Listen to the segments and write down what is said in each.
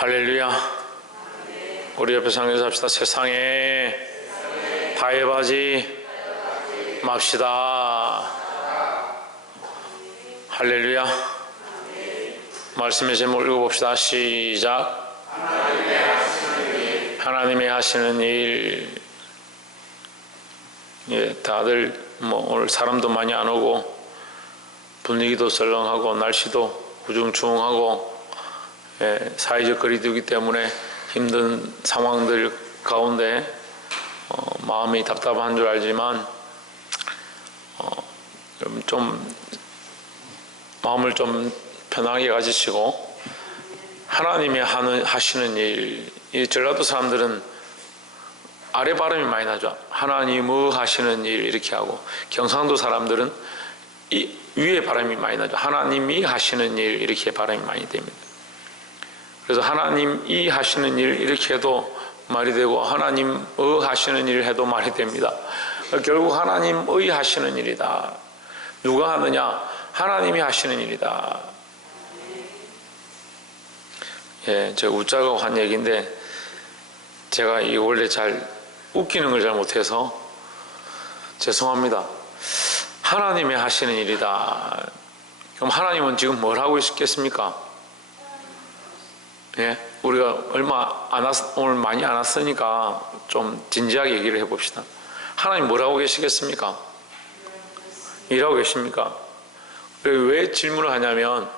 할렐루야. 우리 옆에 상에서 합시다. 세상에 다해바지 맙시다. 할렐루야. 말씀의 제목 읽어봅시다. 시작. 하나님의 하시는 일. 예, 다들 오늘 사람도 많이 안 오고 분위기도 썰렁하고 날씨도 우중충하고 사회적 거리두기 때문에 힘든 상황들 가운데 마음이 답답한 줄 알지만 좀 마음을 좀 편하게 가지시고 하나님이 하시는 일, 이 전라도 사람들은 아래 발음이 많이 나죠. 하나님의 하시는 일 이렇게 하고, 경상도 사람들은 이 위에 발음이 많이 나죠. 하나님이 하시는 일 이렇게 발음이 많이 됩니다. 그래서 하나님이 하시는 일 이렇게 해도 말이 되고 하나님의 하시는 일 해도 말이 됩니다. 결국 하나님의 하시는 일이다. 누가 하느냐? 하나님이 하시는 일이다. 예, 제가 웃자고 한 얘기인데 제가 원래 잘 웃기는 걸 잘 못해서 죄송합니다. 하나님이 하시는 일이다. 그럼 하나님은 지금 뭘 하고 있겠습니까? 예, 우리가 오늘 많이 안 왔으니까 좀 진지하게 얘기를 해봅시다. 하나님 뭘 하고 계시겠습니까? 일하고 계십니까? 왜 질문을 하냐면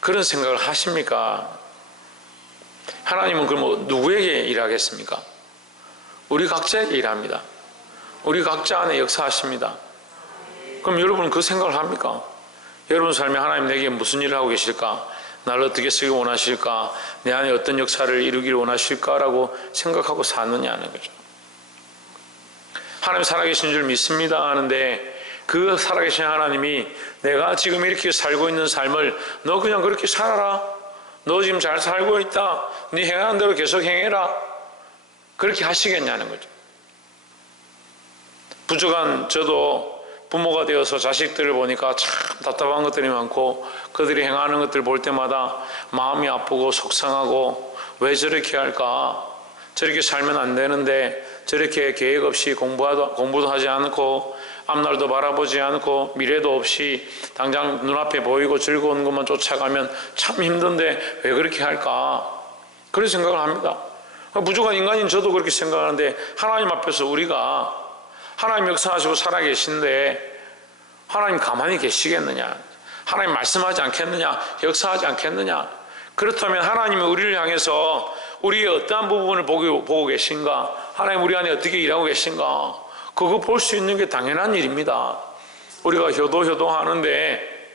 그런 생각을 하십니까? 하나님은 그럼 누구에게 일하겠습니까? 우리 각자에게 일합니다. 우리 각자 안에 역사하십니다. 그럼 여러분은 그 생각을 합니까? 여러분 삶에 하나님 내게 무슨 일을 하고 계실까? 나를 어떻게 쓰기 원하실까? 내 안에 어떤 역사를 이루기를 원하실까라고 생각하고 사느냐는 거죠. 하나님 살아계신 줄 믿습니다 하는데 그 살아계신 하나님이 내가 지금 이렇게 살고 있는 삶을 너 그냥 그렇게 살아라. 너 지금 잘 살고 있다. 네 행하는 대로 계속 행해라. 그렇게 하시겠냐는 거죠. 부족한 저도 부모가 되어서 자식들을 보니까 참 답답한 것들이 많고 그들이 행하는 것들 볼 때마다 마음이 아프고 속상하고 왜 저렇게 할까? 저렇게 살면 안 되는데 저렇게 계획 없이 공부도 하지 않고 앞날도 바라보지 않고 미래도 없이 당장 눈앞에 보이고 즐거운 것만 쫓아가면 참 힘든데 왜 그렇게 할까? 그런 생각을 합니다. 부족한 인간인 저도 그렇게 생각하는데 하나님 앞에서 우리가 하나님 역사하시고 살아계신데 하나님 가만히 계시겠느냐? 하나님 말씀하지 않겠느냐? 역사하지 않겠느냐? 그렇다면 하나님이 우리를 향해서 우리의 어떠한 부분을 보고 계신가? 하나님 우리 안에 어떻게 일하고 계신가? 그거 볼 수 있는 게 당연한 일입니다. 우리가 효도 하는데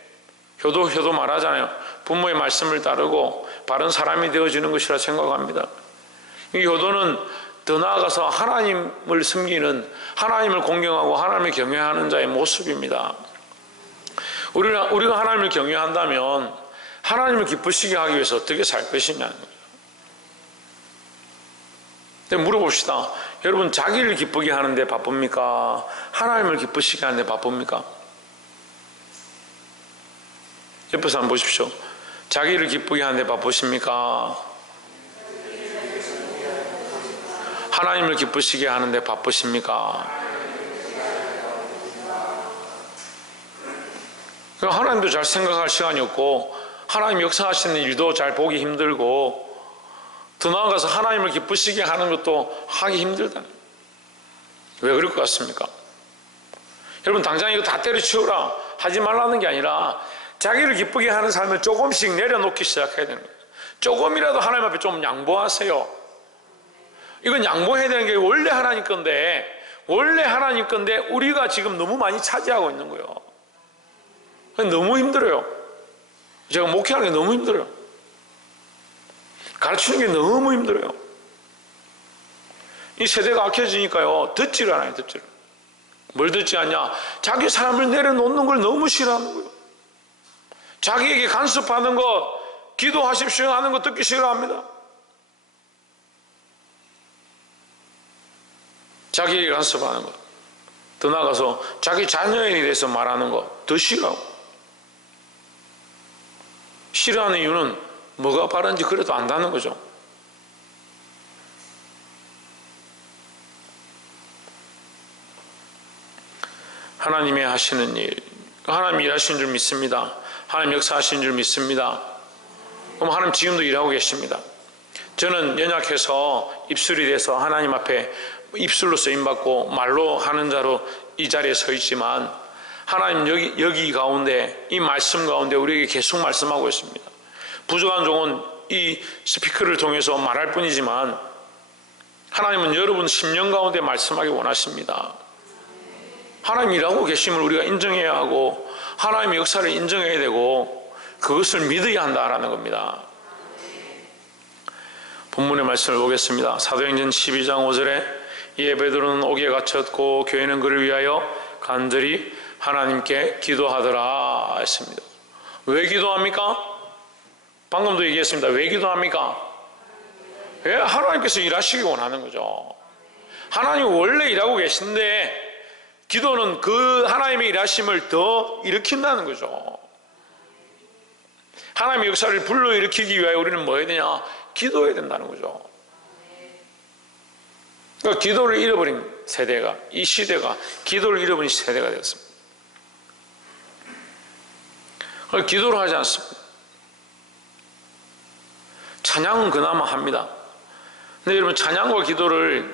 효도 말하잖아요. 부모의 말씀을 따르고 바른 사람이 되어지는 것이라 생각합니다. 이 효도는 더 나아가서 하나님을 섬기는, 하나님을 공경하고 하나님을 경외하는 자의 모습입니다. 우리가 하나님을 경외한다면 하나님을 기쁘시게 하기 위해서 어떻게 살 것이냐는 거죠. 근데 물어봅시다. 여러분 자기를 기쁘게 하는데 바쁩니까? 하나님을 기쁘시게 하는데 바쁩니까? 옆에서 한번 보십시오. 자기를 기쁘게 하는데 바쁘십니까? 하나님을 기쁘시게 하는데 바쁘십니까? 하나님도 잘 생각할 시간이 없고 하나님 역사하시는 일도 잘 보기 힘들고 더 나아가서 하나님을 기쁘시게 하는 것도 하기 힘들다. 왜 그럴 것 같습니까? 여러분 당장 이거 다 때려치우라 하지 말라는 게 아니라 자기를 기쁘게 하는 삶을 조금씩 내려놓기 시작해야 되는 거예요. 조금이라도 하나님 앞에 좀 양보하세요. 이건 양보해야 되는 게 원래 하나님 건데 우리가 지금 너무 많이 차지하고 있는 거예요. 너무 힘들어요. 제가 목회하는 게 너무 힘들어요. 가르치는 게 너무 힘들어요. 이 세대가 악해지니까요. 듣지를 않아요. 뭘 듣지 않냐? 자기 삶을 내려놓는 걸 너무 싫어하는 거예요. 자기에게 간섭하는 거, 기도하십시오 하는 거 듣기 싫어합니다. 자기에게 간섭하는 것, 더 나아가서 자기 자녀에 대해서 말하는 것 더 싫어하고, 싫어하는 이유는 뭐가 바른지 그래도 안다는 거죠. 하나님이 하시는 일, 하나님 일하신 줄 믿습니다. 하나님 역사하신 줄 믿습니다. 그럼 하나님 지금도 일하고 계십니다. 저는 연약해서 입술이 돼서 하나님 앞에 입술로 쓰임받고 말로 하는 자로 이 자리에 서 있지만 하나님 여기 가운데 이 말씀 가운데 우리에게 계속 말씀하고 있습니다. 부족한 종은 이 스피커를 통해서 말할 뿐이지만 하나님은 여러분 심령 가운데 말씀하기 원하십니다. 하나님 일하고 계심을 우리가 인정해야 하고 하나님의 역사를 인정해야 되고 그것을 믿어야 한다라는 겁니다. 본문의 말씀을 보겠습니다. 사도행전 12장 5절에 이에 베드로는 옥에 갇혔고 교회는 그를 위하여 간절히 하나님께 기도하더라 했습니다. 왜 기도합니까? 방금도 얘기했습니다. 왜 기도합니까? 왜? 하나님께서 일하시기 원하는 거죠. 하나님이 원래 일하고 계신데 기도는 그 하나님의 일하심을 더 일으킨다는 거죠. 하나님의 역사를 불러일으키기 위하여 우리는 뭐 해야 되냐? 기도해야 된다는 거죠. 그러니까 기도를 잃어버린 세대가, 이 시대가 기도를 잃어버린 세대가 되었습니다. 그러니까 기도를 하지 않습니다. 찬양은 그나마 합니다. 근데 여러분 찬양과 기도를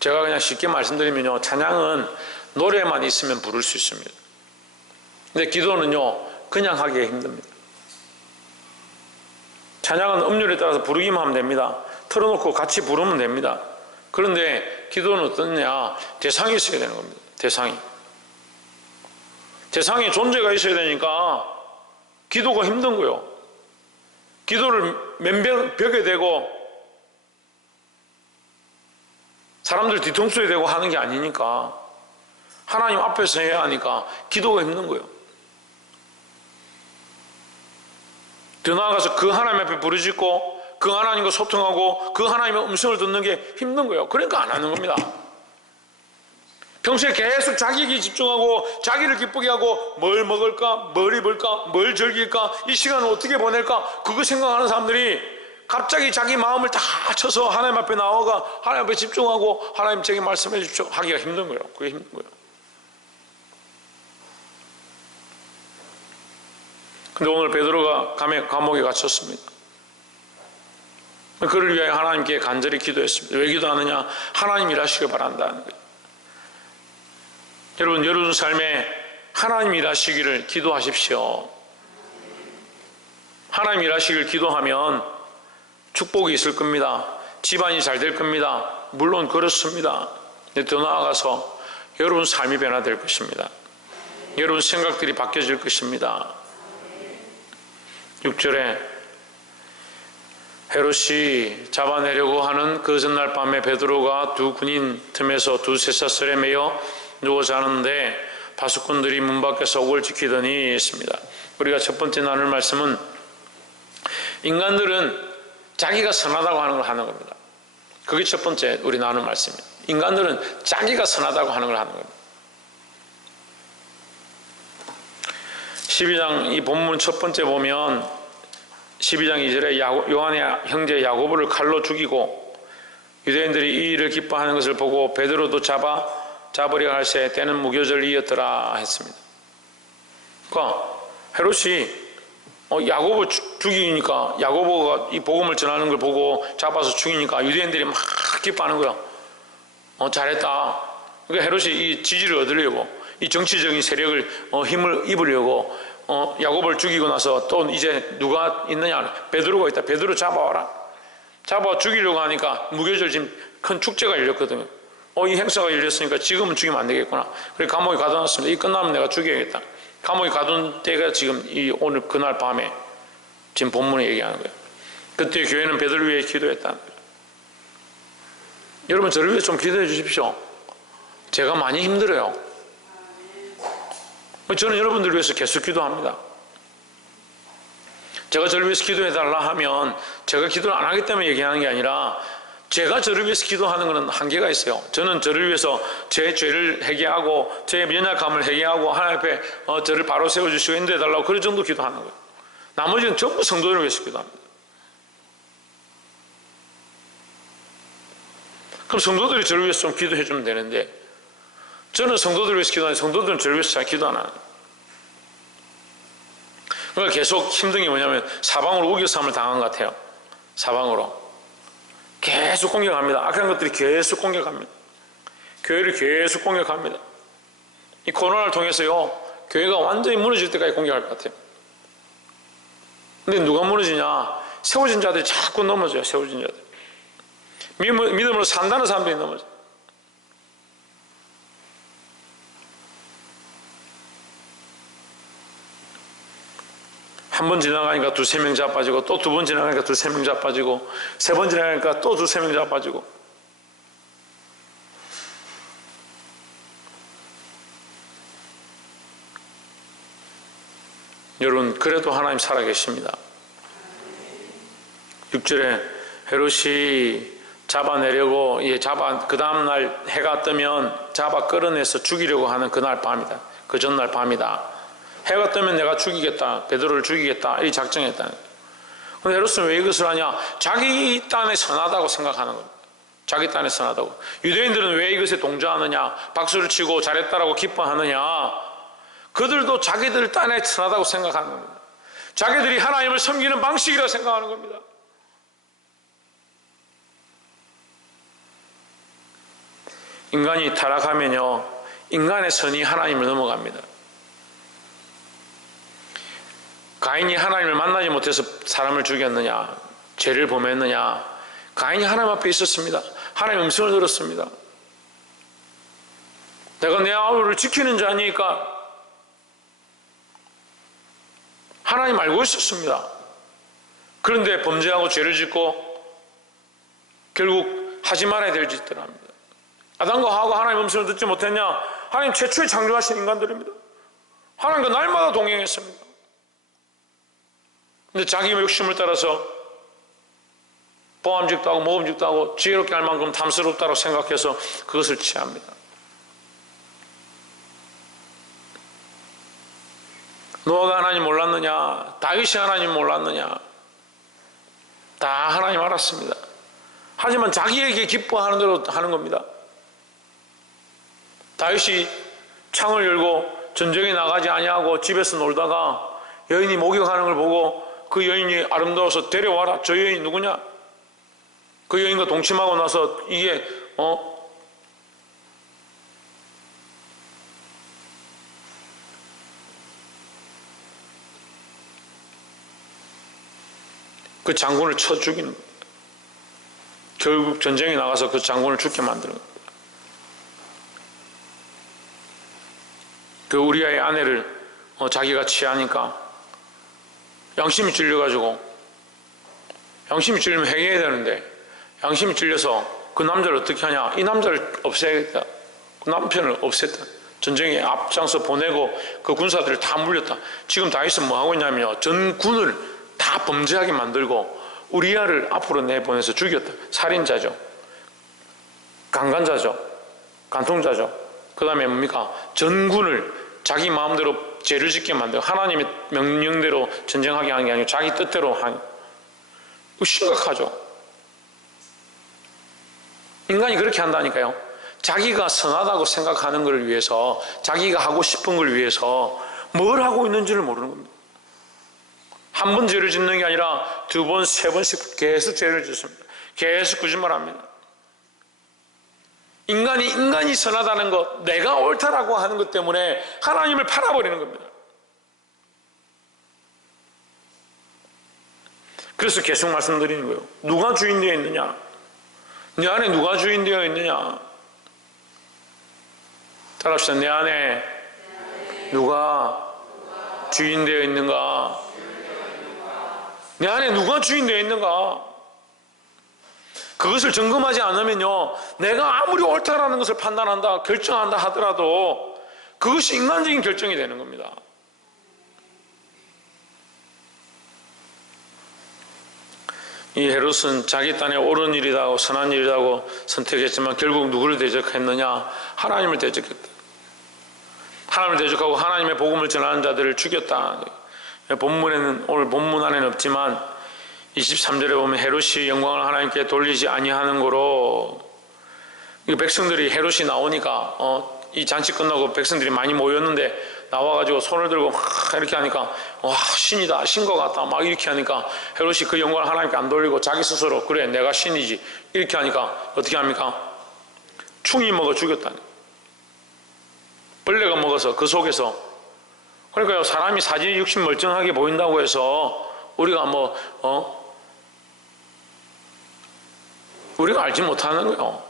제가 그냥 쉽게 말씀드리면요, 찬양은 노래만 있으면 부를 수 있습니다. 근데 기도는요 그냥 하기가 힘듭니다. 찬양은 음률에 따라서 부르기만 하면 됩니다. 틀어놓고 같이 부르면 됩니다. 그런데 기도는 어떠냐? 대상이 있어야 되는 겁니다. 대상이 존재가 있어야 되니까 기도가 힘든 거예요. 기도를 벽에 대고 사람들 뒤통수에 대고 하는 게 아니니까 하나님 앞에서 해야 하니까 기도가 힘든 거예요. 더 나아가서 그 하나님 앞에 부르짖고 그 하나님과 소통하고 그 하나님의 음성을 듣는 게 힘든 거예요. 그러니까 안 하는 겁니다. 평소에 계속 자기에게 집중하고 자기를 기쁘게 하고 뭘 먹을까, 뭘 입을까, 뭘 즐길까, 이 시간을 어떻게 보낼까 그거 생각하는 사람들이 갑자기 자기 마음을 다 쳐서 하나님 앞에 나와가 하나님 앞에 집중하고 하나님 제게 말씀해 주십시오 하기가 힘든 거예요. 그게 힘든 거예요. 근데 오늘 베드로가 감옥에 갇혔습니다. 그를 위하여 하나님께 간절히 기도했습니다. 왜 기도하느냐? 하나님 일하시길 바란다는 거예요. 여러분 삶에 하나님 일하시기를 기도하십시오. 하나님 일하시기를 기도하면 축복이 있을 겁니다. 집안이 잘 될 겁니다. 물론 그렇습니다. 근데 더 나아가서 여러분 삶이 변화될 것입니다. 여러분 생각들이 바뀌어질 것입니다. 6절에 헤롯이 잡아내려고 하는 그 전날 밤에 베드로가 두 군인 틈에서 두 쇠사슬에 매여 누워 자는데 바수꾼들이 문 밖에서 옥을 지키더니 했습니다. 우리가 첫 번째 나눌 말씀은 인간들은 자기가 선하다고 하는 걸 하는 겁니다. 그게 첫 번째 우리 나눌 말씀입니다. 인간들은 자기가 선하다고 하는 걸 하는 겁니다. 12장 이 본문 첫 번째 보면 12장 2절에 요한의 형제 야고보를 칼로 죽이고 유대인들이 이 일을 기뻐하는 것을 보고 베드로도 잡으려 할새 때는 무교절이었더라 했습니다. 그러니까 헤롯이 야고보 죽이니까 야고보가 이 복음을 전하는 걸 보고 잡아서 죽이니까 유대인들이 막 기뻐하는 거야. 잘했다. 그러니까 헤롯이 이 지지를 얻으려고 이 정치적인 세력을 힘을 입으려고 야고보를 죽이고 나서 또 이제 누가 있느냐? 베드로가 있다. 베드로 잡아와라. 잡아 죽이려고 하니까 무교절 지금 큰 축제가 열렸거든요. 이 행사가 열렸으니까 지금은 죽이면 안 되겠구나. 그래서 감옥에 가둬놨습니다. 이 끝나면 내가 죽여야겠다. 감옥에 가둔 때가 지금 오늘 그날 밤에 지금 본문에 얘기하는 거예요. 그때 교회는 베드로를 위해 기도했다는 거예요. 여러분 저를 위해 좀 기도해 주십시오. 제가 많이 힘들어요. 저는 여러분들을 위해서 계속 기도합니다. 제가 저를 위해서 기도해달라 하면 제가 기도를 안 하기 때문에 얘기하는 게 아니라 제가 저를 위해서 기도하는 것은 한계가 있어요. 저는 저를 위해서 제 죄를 회개하고 제 연약함을 회개하고 하나님 앞에 저를 바로 세워주시고 인도해달라고 그럴 정도 기도하는 거예요. 나머지는 전부 성도를 위해서 기도합니다. 그럼 성도들이 저를 위해서 좀 기도해 주면 되는데 저는 성도들을 위해서 기도하는데 성도들은 저를 위해서 잘 기도 안 하는. 그러니까 계속 힘든 게 뭐냐면 사방으로 우겨쌈을 당한 것 같아요. 사방으로 계속 공격합니다. 악한 것들이 계속 공격합니다. 교회를 계속 공격합니다. 이 코로나를 통해서요, 교회가 완전히 무너질 때까지 공격할 것 같아요. 근데 누가 무너지냐? 세워진 자들이 자꾸 넘어져요. 세워진 자들. 믿음으로 산다는 사람들이 넘어져요. 한 번 지나가니까 두세 명 자빠지고, 또 두 번 지나가니까 두세 명 자빠지고, 세 번 지나가니까 또 두세 명 자빠지고. 여러분, 그래도 하나님 살아계십니다. 6절에 헤롯이 잡아내려고, 그 다음날 해가 뜨면 잡아 끌어내서 죽이려고 하는 그날 밤이다. 그 전날 밤이다. 해가 뜨면 내가 죽이겠다. 베드로를 죽이겠다. 이 작정했다. 그런데 헤롯은 왜 이것을 하냐? 자기 딴에 선하다고 생각하는 겁니다. 자기 딴에 선하다고. 유대인들은 왜 이것에 동조하느냐? 박수를 치고 잘했다라고 기뻐하느냐? 그들도 자기들 딴에 선하다고 생각하는 겁니다. 자기들이 하나님을 섬기는 방식이라고 생각하는 겁니다. 인간이 타락하면요, 인간의 선이 하나님을 넘어갑니다. 가인이 하나님을 만나지 못해서 사람을 죽였느냐? 죄를 범했느냐? 가인이 하나님 앞에 있었습니다. 하나님의 음성을 들었습니다. 내가 내 아우를 지키는 자니까 하나님 알고 있었습니다. 그런데 범죄하고 죄를 짓고 결국 하지 말아야 될 짓들을 합니다. 아담과 하와가 하나님의 음성을 듣지 못했냐? 하나님 최초에 창조하신 인간들입니다. 하나님과 날마다 동행했습니다. 근데 자기 욕심을 따라서 보암직도 하고 모험직도 하고 지혜롭게 할 만큼 탐스럽다고 생각해서 그것을 취합니다. 노아가 하나님 몰랐느냐? 다윗이 하나님 몰랐느냐? 다 하나님 알았습니다. 하지만 자기에게 기뻐하는 대로 하는 겁니다. 다윗이 창을 열고 전쟁에 나가지 아니하고 집에서 놀다가 여인이 목욕하는 걸 보고 그 여인이 아름다워서 데려와라. 저 여인 누구냐? 그 여인과 동침하고 나서 이게 그 장군을 쳐 죽이는 거예요. 결국 전쟁에 나가서 그 장군을 죽게 만드는 거예요. 그 우리아의 아내를 자기가 취하니까 양심이 찔려가지고, 양심이 찔리면 행해야 되는데 양심이 찔려서 그 남자를 어떻게 하냐? 이 남자를 없애야겠다. 그 남편을 없앴다. 전쟁에 앞장서 보내고 그 군사들을 다 물렸다. 지금 다윗은 뭐 하고 있냐면요, 전군을 다 범죄하게 만들고 우리아를 앞으로 내보내서 죽였다. 살인자죠. 강간자죠. 간통자죠. 그 다음에 뭡니까? 전군을 자기 마음대로 죄를 짓게 만들고 하나님의 명령대로 전쟁하게 하는 게 아니고 자기 뜻대로 하는. 이거 심각하죠. 인간이 그렇게 한다니까요. 자기가 선하다고 생각하는 것을 위해서, 자기가 하고 싶은 걸 위해서 뭘 하고 있는지를 모르는 겁니다. 한 번 죄를 짓는 게 아니라 두 번, 세 번씩 계속 죄를 짓습니다. 계속 거짓말합니다. 인간이 선하다는 것, 내가 옳다라고 하는 것 때문에 하나님을 팔아버리는 겁니다. 그래서 계속 말씀드리는 거예요. 누가 주인 되어 있느냐? 내 안에 누가 주인 되어 있느냐? 따라합시다. 내 안에 누가 주인 되어 있는가? 내 안에 누가 주인 되어 있는가? 그것을 점검하지 않으면요, 내가 아무리 옳다라는 것을 판단한다, 결정한다 하더라도 그것이 인간적인 결정이 되는 겁니다. 이 헤롯은 자기 딴에 옳은 일이라고 선한 일이라고 선택했지만 결국 누구를 대적했느냐? 하나님을 대적했다. 하나님을 대적하고 하나님의 복음을 전하는 자들을 죽였다. 본문에는, 오늘 본문 안에는 없지만 23절에 보면 헤롯이 영광을 하나님께 돌리지 아니하는 거로, 백성들이 헤롯이 나오니까 이 잔치 끝나고 백성들이 많이 모였는데 나와가지고 손을 들고 막 이렇게 하니까 와, 신이다, 신것 같다 막 이렇게 하니까 헤롯이 그 영광을 하나님께 안 돌리고 자기 스스로 그래 내가 신이지 이렇게 하니까 어떻게 합니까? 충이 먹어 죽였다니. 벌레가 먹어서 그 속에서. 그러니까요, 사람이 사진이 육신 멀쩡하게 보인다고 해서 우리가 우리가 알지 못하는 거예요.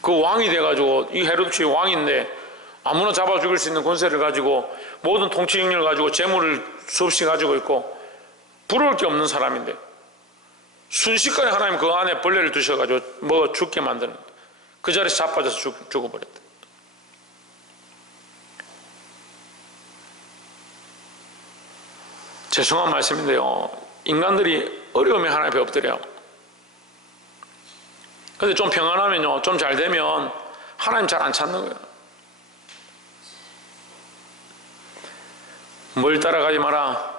그 왕이 돼가지고 이 헤롯이 왕인데 아무나 잡아 죽일 수 있는 권세를 가지고 모든 통치 능력을 가지고 재물을 수없이 가지고 있고 부러울 게 없는 사람인데 순식간에 하나님 그 안에 벌레를 두셔가지고 먹어 죽게 만드는, 그 자리에서 자빠져서 죽어버렸다. 죄송한 말씀인데요, 인간들이 어려움에 하나님 엎드려요. 근데 좀 평안하면요, 좀 잘 되면 하나님 잘 안 찾는 거예요. 뭘 따라가지 마라.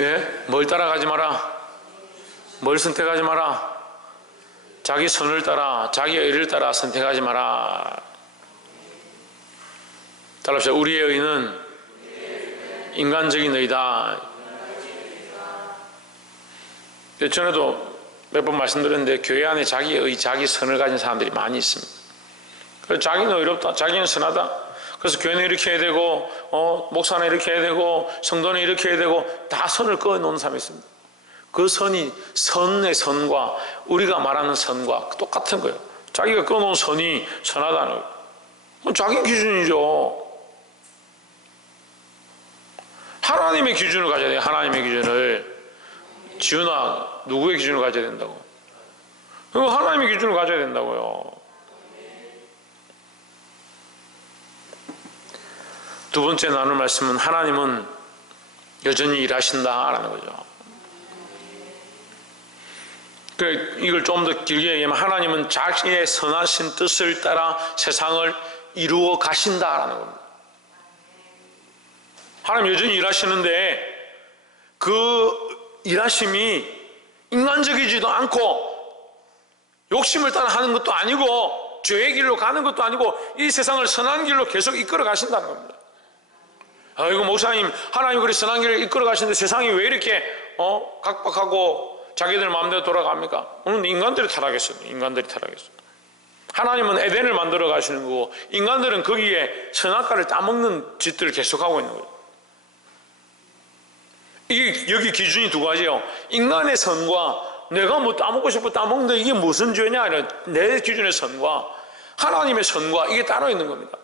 예? 뭘 따라가지 마라. 뭘 선택하지 마라. 자기 선을 따라, 자기 의를 따라 선택하지 마라. 따라합시다. 우리의 의는 인간적인 의다. 전에도 몇 번 말씀드렸는데 교회 안에 자기의 의, 자기 선을 가진 사람들이 많이 있습니다. 그래서 자기는 의롭다, 자기는 선하다. 그래서 교회는 이렇게 해야 되고 목사는 이렇게 해야 되고 성도는 이렇게 해야 되고 다 선을 그어놓은 사람이 있습니다. 그 선이 선의 선과 우리가 말하는 선과 똑같은 거예요. 자기가 그어놓은 선이 선하다는 거예요. 자기 기준이죠. 하나님의 기준을 가져야 돼요. 하나님의 기준을. 지훈아, 누구의 기준을 가져야 된다고? 그리고 하나님의 기준을 가져야 된다고요. 두 번째 나눌 말씀은 하나님은 여전히 일하신다라는 거죠. 이걸 좀 더 길게 얘기하면 하나님은 자신의 선하신 뜻을 따라 세상을 이루어 가신다라는 겁니다. 하나님 여전히 일하시는데 그 일하심이 인간적이지도 않고 욕심을 따라 하는 것도 아니고 죄의 길로 가는 것도 아니고 이 세상을 선한 길로 계속 이끌어 가신다는 겁니다. 아이고 목사님, 하나님 그리 선한 길을 이끌어 가시는데 세상이 왜 이렇게 각박하고 자기들 마음대로 돌아갑니까? 오늘 인간들이 타락했어요. 인간들이 타락했어요. 하나님은 에덴을 만들어 가시는 거고 인간들은 거기에 선악과를 따먹는 짓들을 계속하고 있는 거예요. 이게 여기 기준이 두 가지예요. 인간의 선과 내가 뭐 따먹고 싶어 따먹는데 이게 무슨 죄냐, 내 기준의 선과 하나님의 선과 이게 따로 있는 겁니다.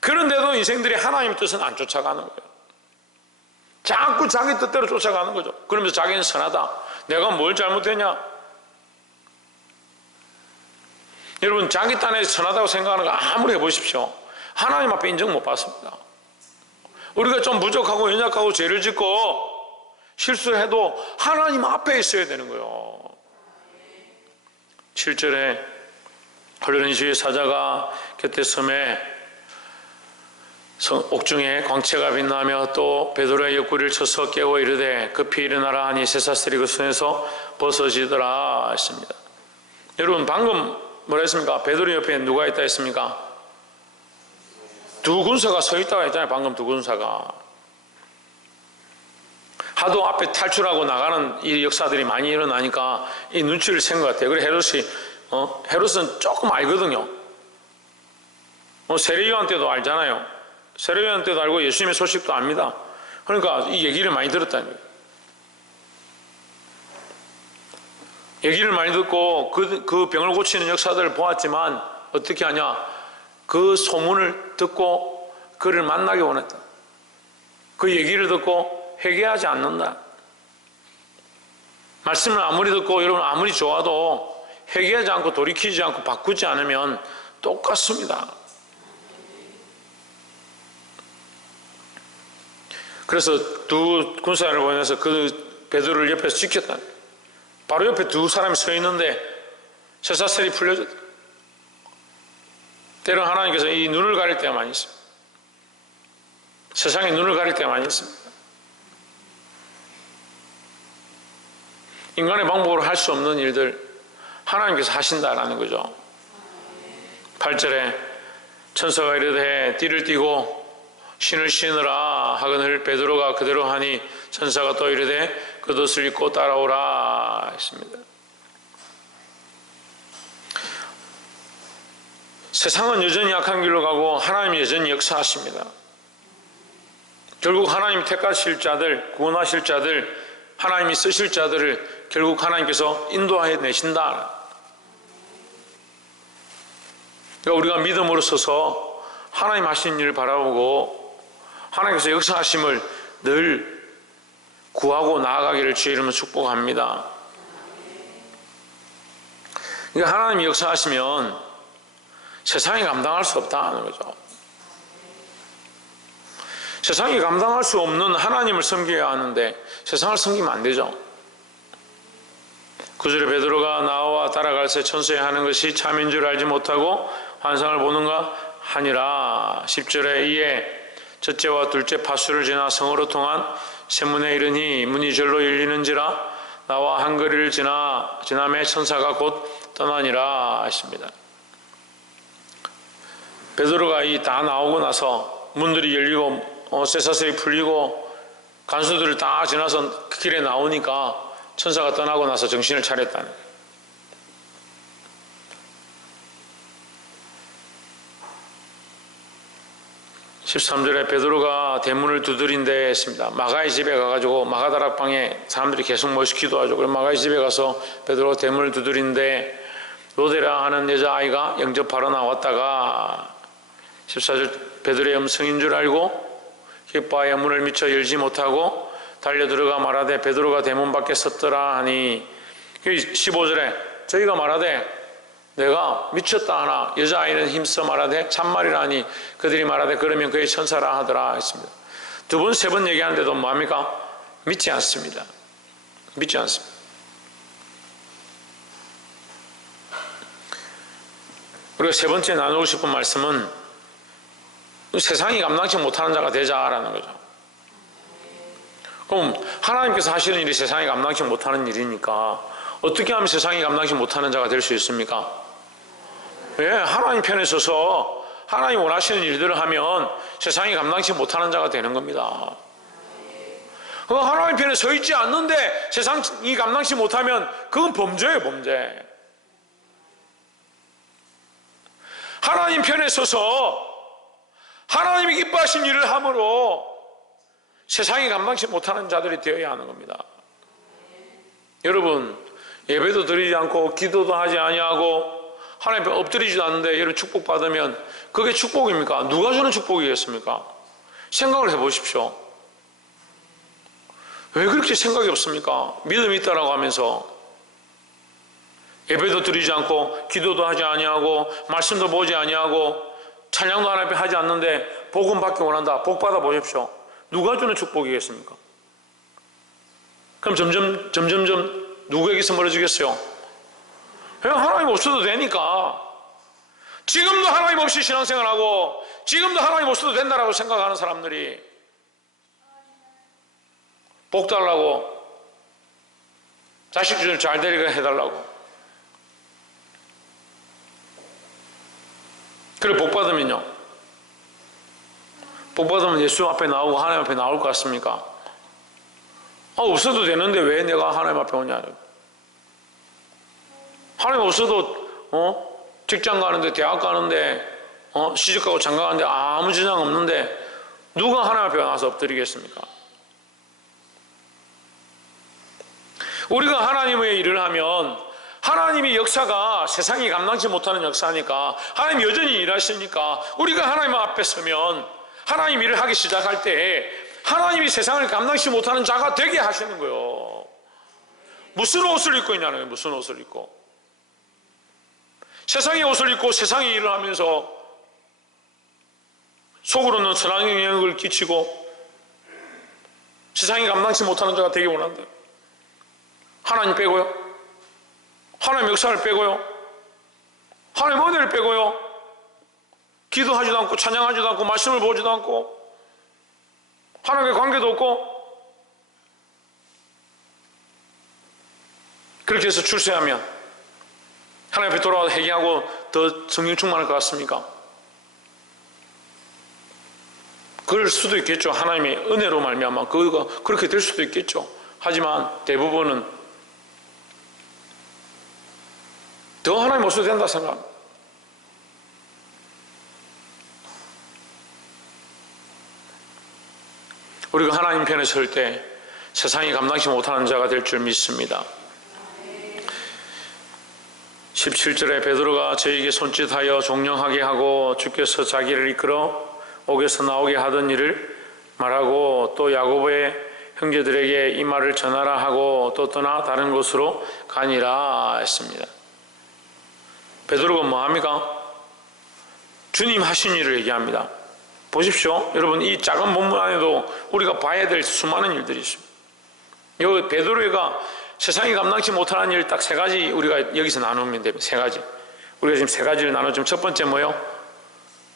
그런데도 인생들이 하나님의 뜻은 안 쫓아가는 거예요. 자꾸 자기 뜻대로 쫓아가는 거죠. 그러면서 자기는 선하다. 내가 뭘 잘못했냐? 여러분, 자기 딴에 선하다고 생각하는 거 아무리 해보십시오. 하나님 앞에 인정 못 받습니다. 우리가 좀 부족하고 연약하고 죄를 짓고 실수해도 하나님 앞에 있어야 되는 거예요. 7절에 흘러내시의 사자가 곁에 섬에 옥중에 광채가 빛나며 또 베드로의 옆구리를 쳐서 깨워 이르되 급히 일어나라 하니 쇠사슬이 그 손에서 벗어지더라 했습니다. 여러분, 방금 뭐라 했습니까? 베드로 옆에 누가 있다 했습니까? 두 군사가 서 있다고 했잖아요. 방금 두 군사가. 하도 앞에 탈출하고 나가는 이 역사들이 많이 일어나니까 이 눈치를 챈 것 같아요. 그래서 헤롯은 조금 알거든요. 세례요한 때도 알잖아요. 세례요한 때도 알고 예수님의 소식도 압니다. 그러니까 이 얘기를 많이 들었다는 거예요. 얘기를 많이 듣고 그 병을 고치는 역사들을 보았지만 어떻게 하냐? 그 소문을 듣고 그를 만나기 원했다. 그 얘기를 듣고 회개하지 않는다. 말씀을 아무리 듣고 여러분 아무리 좋아도 회개하지 않고 돌이키지 않고 바꾸지 않으면 똑같습니다. 그래서 두 군사를 보내서 그 베드로를 옆에서 지켰다. 바로 옆에 두 사람이 서 있는데 쇠사슬이 풀려졌다. 때로 하나님께서 이 눈을 가릴 때가 많이 있습니다. 세상에 눈을 가릴 때가 많이 있습니다. 인간의 방법으로 할 수 없는 일들 하나님께서 하신다라는 거죠. 8절에 천사가 이르되 띠를 띠고 신을 신으라 하거늘 베드로가 그대로 하니 천사가 또 이르되 겉옷을 입고 따라오라 했습니다. 세상은 여전히 악한 길로 가고 하나님이 여전히 역사하십니다. 결국 하나님 택하실 자들, 구원하실 자들, 하나님이 쓰실 자들을 결국 하나님께서 인도해 내신다. 그러니까 우리가 믿음으로 서서 하나님 하시는 일을 바라보고 하나님께서 역사하심을 늘 구하고 나아가기를 주의 이름으로 축복합니다. 그러니까 하나님이 역사하시면 세상이 감당할 수 없다는 거죠. 세상이 감당할 수 없는 하나님을 섬겨야 하는데 세상을 섬기면 안 되죠. 9절에 베드로가 나와 따라갈새 천수에 하는 것이 참인 줄 알지 못하고 환상을 보는가 하니라. 10절에 이에 첫째와 둘째 파수를 지나 성으로 통한 세문에 이르니 문이 절로 열리는지라 나와 한 거리를 지나매 천사가 곧 떠나니라 하십니다. 베드로가 이 다 나오고 나서 문들이 열리고 쇠사슬이 풀리고 간수들을 다 지나서 그 길에 나오니까 천사가 떠나고 나서 정신을 차렸다는 거예요. 13절에 베드로가 대문을 두드린대 했습니다. 마가의 집에 가가지고 마가다락방에 사람들이 계속 모여서 기도하죠. 그럼 마가의 집에 가서 베드로가 대문을 두드린대 로데라 하는 여자아이가 영접하러 나왔다가 14절 베드로의 음성인 줄 알고 기뻐하여 문을 미쳐 열지 못하고 달려들어가 말하되 베드로가 대문 밖에 섰더라 하니 15절에 저희가 말하되 내가 미쳤다 하나 여자아이는 힘써 말하되 참말이라 하니 그들이 말하되 그러면 그의 천사라 하더라 했습니다. 두 번, 세 번 얘기하는데도 뭐합니까? 믿지 않습니다. 믿지 않습니다. 그리고 세 번째 나누고 싶은 말씀은 세상이 감당치 못하는 자가 되자라는 거죠. 그럼 하나님께서 하시는 일이 세상이 감당치 못하는 일이니까 어떻게 하면 세상이 감당치 못하는 자가 될 수 있습니까? 예, 하나님 편에 서서 하나님 원하시는 일들을 하면 세상이 감당치 못하는 자가 되는 겁니다. 하나님 편에 서 있지 않는데 세상이 감당치 못하면 그건 범죄예요, 범죄. 하나님 편에 서서 하나님이 기뻐하신 일을 함으로 세상이 감당치 못하는 자들이 되어야 하는 겁니다. 여러분, 예배도 드리지 않고 기도도 하지 아니하고 하나님 앞에 엎드리지도 않는데 여러분 축복받으면 그게 축복입니까? 누가 주는 축복이겠습니까? 생각을 해보십시오. 왜 그렇게 생각이 없습니까? 믿음이 있다라고 하면서 예배도 드리지 않고 기도도 하지 아니하고 말씀도 보지 아니하고 찬양도 하나님 앞에 하지 않는데 복음 받기 원한다. 복 받아 보십시오. 누가 주는 축복이겠습니까? 그럼 점점 누구에게서 멀어지겠어요? 그냥 하나님 없어도 되니까. 지금도 하나님 없이 신앙생활하고 지금도 하나님 없어도 된다라고 생각하는 사람들이 복 달라고 자식들 잘 되리게 해달라고 그래 복 받으면요. 복 받으면 예수 앞에 나오고 하나님 앞에 나올 것 같습니까? 없어도 되는데 왜 내가 하나님 앞에 오냐. 하나님 없어도 직장 가는데 대학 가는데 시집가고 장가가는데 아무 지장 없는데 누가 하나님 앞에 나와서 엎드리겠습니까? 우리가 하나님의 일을 하면 하나님의 역사가 세상이 감당치 못하는 역사니까 하나님이 여전히 일하시니까 우리가 하나님 앞에 서면 하나님 일을 하기 시작할 때 하나님이 세상을 감당치 못하는 자가 되게 하시는 거예요. 무슨 옷을 입고 있냐는 거예요. 무슨 옷을 입고. 세상의 옷을 입고 세상의 일을 하면서 속으로는 선한 영향을 끼치고 세상이 감당치 못하는 자가 되기 원한다. 하나님 빼고요. 하나님 역사를 빼고요. 하나님 은혜를 빼고요. 기도하지도 않고 찬양하지도 않고 말씀을 보지도 않고 하나님과 관계도 없고 그렇게 해서 출세하면 하나님 앞에 돌아와서 회개하고 더 성령 충만할 것 같습니까? 그럴 수도 있겠죠. 하나님의 은혜로 말미암아 그가 그렇게 될 수도 있겠죠. 하지만 대부분은 더 하나님 모습이 된다 생각합니다. 우리가 하나님 편에 설 때 세상이 감당치 못하는 자가 될 줄 믿습니다. 17절에 베드로가 저에게 손짓하여 종령하게 하고 주께서 자기를 이끌어 옥에서 나오게 하던 일을 말하고 또 야고보의 형제들에게 이 말을 전하라 하고 또 떠나 다른 곳으로 가니라 했습니다. 베드로가 뭐합니까? 주님 하신 일을 얘기합니다. 보십시오. 여러분, 이 작은 본문 안에도 우리가 봐야 될 수많은 일들이 있습니다. 여기 베드로가 세상이 감당치 못하는 일 딱 세 가지 우리가 여기서 나누면 됩니다. 세 가지. 우리가 지금 세 가지를 나누면 첫 번째 뭐요?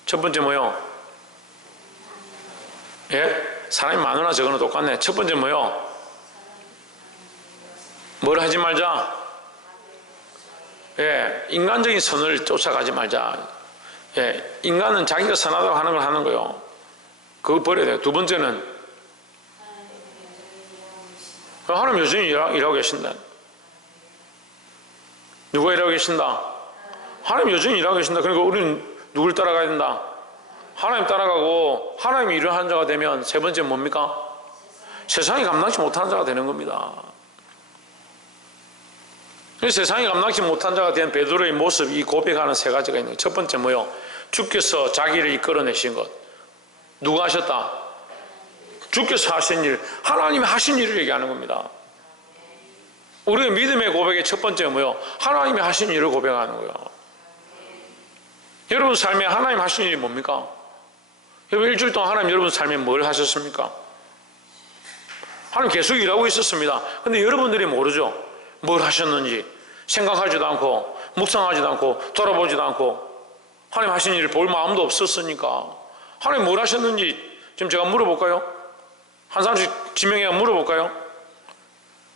첫 번째 뭐요? 예? 사람이 많으나 적으나 똑같네. 첫 번째 뭐요? 뭘 하지 말자? 예, 인간적인 선을 쫓아가지 말자. 예, 인간은 자기가 선하다고 하는 걸 하는 거요. 그거 버려야 돼요. 두 번째는 하나님 여전히 일하고 계신다. 누가 일하고 계신다? 하나님 여전히 일하고 계신다. 그러니까 우리는 누굴 따라가야 된다? 하나님 따라가고 하나님이 일을 하는 자가 되면 세 번째 뭡니까? 세상이 감당치 못하는 자가 되는 겁니다. 세상이 감당치 못한 자가 된 베드로의 모습, 이 고백하는 세 가지가 있는 거예요. 첫 번째 뭐요? 주께서 자기를 이끌어내신 것. 누가 하셨다? 주께서 하신 일, 하나님이 하신 일을 얘기하는 겁니다. 우리의 믿음의 고백의 첫 번째 뭐요? 하나님이 하신 일을 고백하는 거예요. 여러분 삶에 하나님 하신 일이 뭡니까? 여러분 일주일 동안 하나님 여러분 삶에 뭘 하셨습니까? 하나님 계속 일하고 있었습니다. 근데 여러분들이 모르죠. 뭘 하셨는지 생각하지도 않고 묵상하지도 않고 돌아보지도 않고 하나님 하신 일을 볼 마음도 없었으니까 하나님 뭘 하셨는지 지금 제가 물어볼까요? 한 사람씩 지명해서 물어볼까요?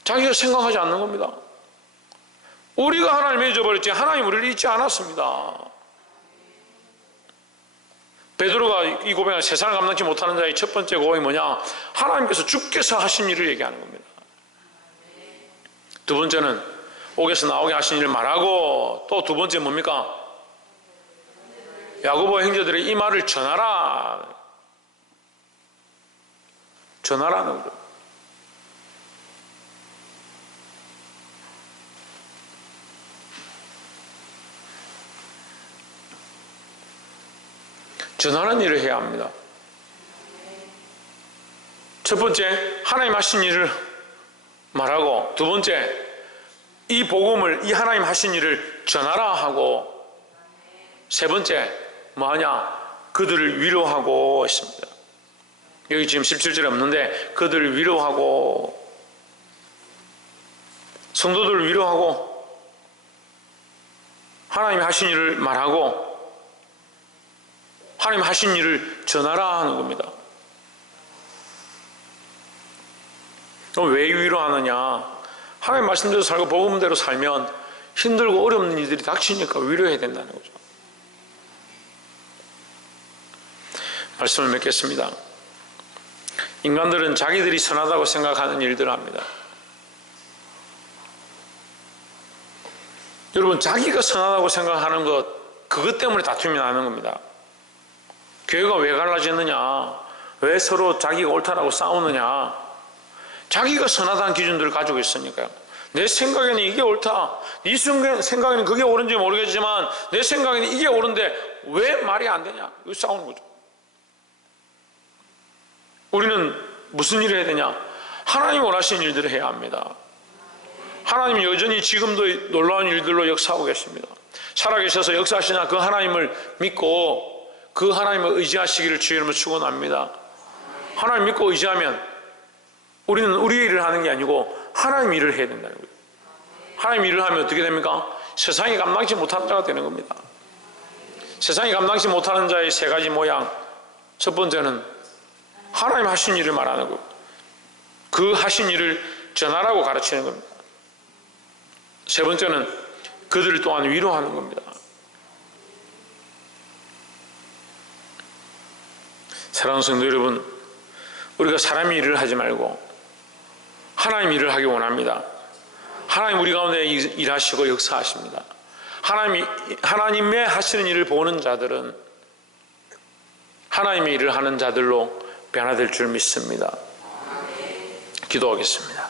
자기가 생각하지 않는 겁니다. 우리가 하나님을 잊어버렸지 하나님 우리를 잊지 않았습니다. 베드로가 이 고백을 세상을 감당치 못하는 자의 첫 번째 고백이 뭐냐? 하나님께서 주께서 하신 일을 얘기하는 겁니다. 두 번째는 옥에서 나오게 하신 일을 말하고 또 두 번째 뭡니까? 야고보 형제들의 이 말을 전하라. 전하라는 거예요. 전하는 일을 해야 합니다. 첫 번째, 하나님 하신 일을 말하고 두 번째, 이 복음을, 이 하나님 하신 일을 전하라 하고 세 번째, 뭐하냐? 그들을 위로하고 있습니다. 여기 지금 17절에 없는데 그들을 위로하고 성도들을 위로하고 하나님이 하신 일을 말하고 하나님 하신 일을 전하라 하는 겁니다. 왜 위로하느냐? 하나님 말씀대로 살고 복음대로 살면 힘들고 어려운 일들이 닥치니까 위로해야 된다는 거죠. 말씀을 맺겠습니다. 인간들은 자기들이 선하다고 생각하는 일들을 합니다. 여러분, 자기가 선하다고 생각하는 것, 그것 때문에 다툼이 나는 겁니다. 교회가 왜 갈라지느냐? 왜 서로 자기가 옳다라고 싸우느냐? 자기가 선하다는 기준들을 가지고 있으니까요. 내 생각에는 이게 옳다. 네 생각에는 그게 옳은지 모르겠지만 내 생각에는 이게 옳은데 왜 말이 안 되냐? 이거 싸우는 거죠. 우리는 무슨 일을 해야 되냐? 하나님 원하시는 일들을 해야 합니다. 하나님은 여전히 지금도 놀라운 일들로 역사하고 계십니다. 살아계셔서 역사하시나 그 하나님을 믿고 그 하나님을 의지하시기를 주의 이름으로 축원합니다. 하나님 믿고 의지하면 우리는 우리의 일을 하는 게 아니고 하나님 일을 해야 된다는 거예요. 하나님 일을 하면 어떻게 됩니까? 세상이 감당치 못하는 자가 되는 겁니다. 세상이 감당치 못하는 자의 세 가지 모양. 첫 번째는 하나님 하신 일을 말하는 것. 그 하신 일을 전하라고 가르치는 겁니다. 세 번째는 그들을 또한 위로하는 겁니다. 사랑하는 성도 여러분, 우리가 사람의 일을 하지 말고 하나님 일을 하기 원합니다. 하나님 우리 가운데 일하시고 역사하십니다. 하나님의 하시는 일을 보는 자들은 하나님의 일을 하는 자들로 변화될 줄 믿습니다. 기도하겠습니다.